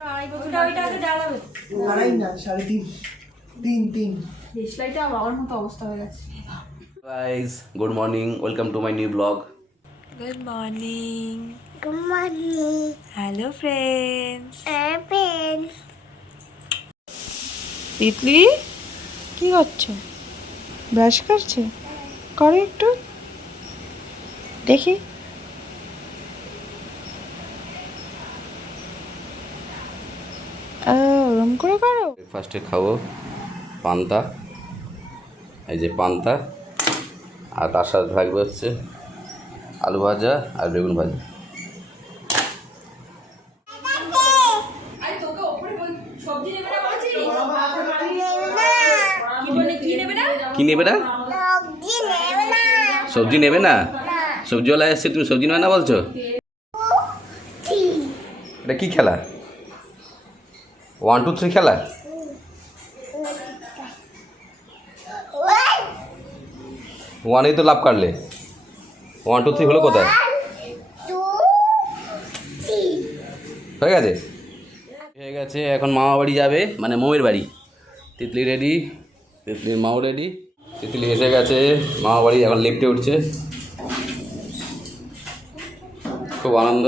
আড়াই না, 3.5, 3. দেশলাইটা বাবার মতো অবস্থা হয়ে গেছে। Guys, good morning. Welcome to my new vlog. Good morning. Good morning. Hello friends. Friends. Titli কি করছো? ব্রাশ করছে? করো একটু দেখি। ওরম করে করো। ফার্স্টে খাবো পান্তা, এই যে পান্তা, আর তার সাথে থাকবে হচ্ছে আলু ভাজা আর বেগুন ভাজা। কি নেবে না? সবজি নেবে না? সবজিওয়ালা এসছে, তুমি সবজি নেবে না বলছো? এটা কি খেলা? 1 2 3 খেলা? 1 তো লাভ কাটলে, 1 2 3 হলো কোথায়? হয়ে গেছে, হয়ে গেছে। এখন মামা বাড়ি যাবে, মানে মৌয়ের বাড়ি। তিতলি রেডি, তিতলির মাও রেডি। তিতলি এসে গেছে মামা বাড়ি, এখন লিফটে উঠছে, খুব আনন্দ।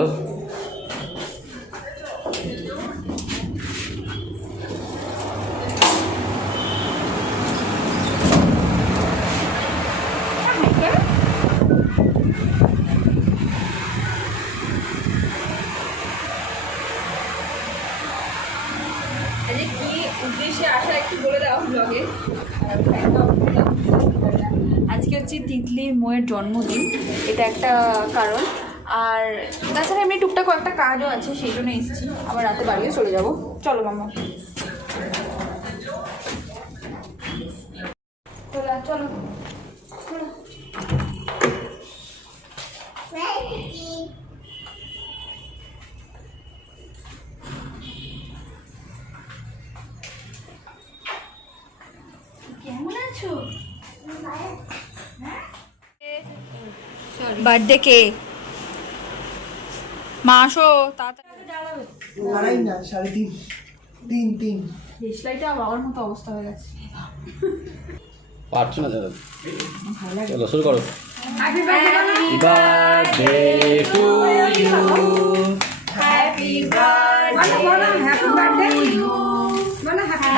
আজকে হচ্ছে তিতলির মোয়ের জন্মদিন, এটা একটা কারণ। আর তাছাড়া এমনি টুকটাক কয়েকটা কাজও আছে, সেই জন্য এসেছি। আবার রাতে বাড়িও চলে যাব। চলো মামা, চলো। কেমন আছো? বার্থডে কে? মা আসো তাড়াতাড়ি। আড়াই না, 3.5, 3. দেশলাইটা বাবার মতো অবস্থা হয়ে গেছে। পারছো না দাদা, চলো শুরু করো। Happy birthday to you, happy birthday to you,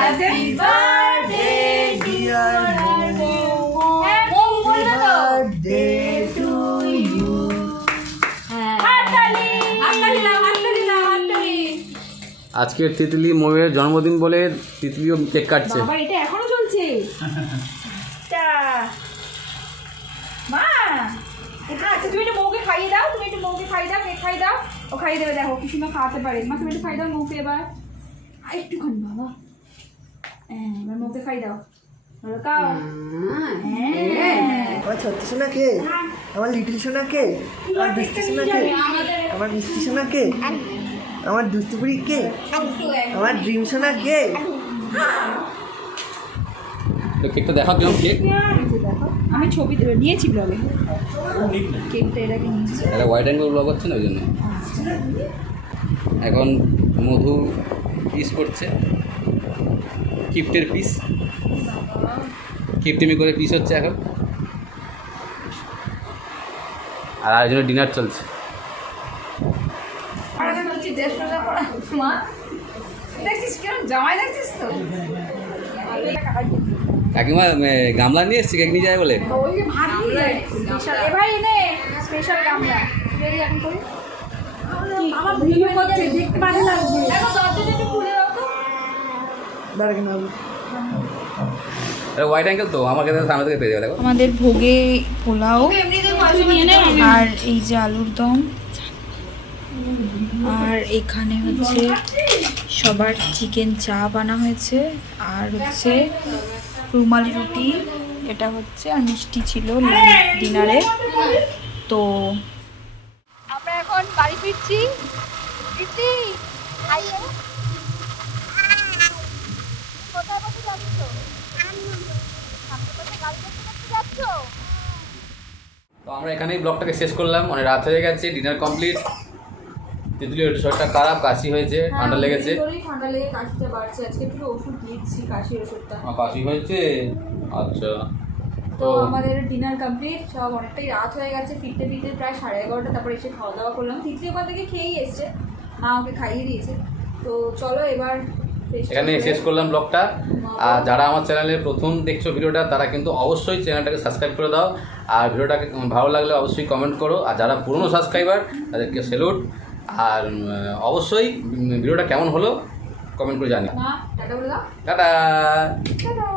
happy birthday dear Birthday to you. আজকের তিতলি মৌয়ের জন্মদিন বলে তিতলিও কেক কাটছে। বাবা এটা এখনো চলছে? মা আচ্ছা, তুমি একটু মৌকে খাইয়ে দাও, তুমি একটু মৌকে খাইয়ে দাও, কেক খাইয়ে দাও। ও খাইয়ে দেবে, দেখো কি সুন্দর খাওয়াতে পারে। মা তুমি একটু খাইয়ে দাও মৌকে এবার, আর একটুখানি বাবা। হ্যাঁ, এবার মৌকে খাইয়ে দাও। বলো কাও। আমার ছোট্ট সোনা কে? আমার লিটল সোনা কে? আমার দুষ্টু সোনা কে? আমার মিষ্টি সোনা কে? আমার দুষ্টুপুরি কে? আমার ড্রিম সোনা কে? তো কেকটা দেখাও কেমন কেক। দেখো আমি ছবি নিয়েছি ব্লগে, কেকটা এটাকে নিয়েছি। এটা হোয়াইট অ্যাঙ্গেল ব্লগ হচ্ছে না, ওই জন্য। এখন মধু পিস করছে, কিপ্টের পিস, কিপ্টেমি করে পিস হচ্ছে এখন। আর আরেকজনের ডিনার চলছে। কাকিমা গামলা নিয়ে এসছি কেক নিয়ে যায় বলে। হোয়াইট অ্যাঙ্গেল তো আমাকে সামনে থেকে পেয়ে যাবে। দেখো আমাদের ভোগে পোলাও আর এই যে আলুর দম, আর এখানে হচ্ছে সবার চিকেন চাপ আনা হয়েছে, আর হচ্ছে রুমালি রুটি, এটা হচ্ছে, আর মিষ্টি ছিল ডিনারে। তো আমরা এখন বাড়ি ফিরছি। কোথায় বসে যাচ্ছ? তো আমরা এখানেই ব্লগটাকে শেষ করলাম, অনেক রাত হয়ে গেছে, ডিনার কমপ্লিট। তিতলির একটু শরীরটা খারাপ, কাশি হয়েছে, ঠান্ডা লেগেছে। ঠান্ডা লেগে কাশিটা বাড়ছে, আজকে একটু ওষুধ দিচ্ছি, কাশির ওষুধটা। কাশি হয়েছে, আচ্ছা। তো আমাদের ডিনার কমপ্লিট, সব অনেকটাই রাত হয়ে গেছে, ফিরতে ফিরতে প্রায় 11:30, তারপরে এসে খাওয়া দাওয়া করলাম। তিতলি ওখান থেকে খেয়েই এসছে, মা ওকে খাইয়ে দিয়েছে। তো চলো এবার এখানে শেষ করলাম ব্লগটা। আর যারা আমার চ্যানেলে প্রথম দেখছো ভিডিওটা, তারা কিন্তু অবশ্যই চ্যানেলটাকে সাবস্ক্রাইব করে দাও। আর ভিডিওটাকে ভালো লাগলে অবশ্যই কমেন্ট করো। আর যারা পুরনো সাবস্ক্রাইবার তাদেরকে স্যালুট। আর অবশ্যই ভিডিওটা কেমন হলো কমেন্ট করে জানিও। মা টাটা বলে দাও। টাটা। টাটা।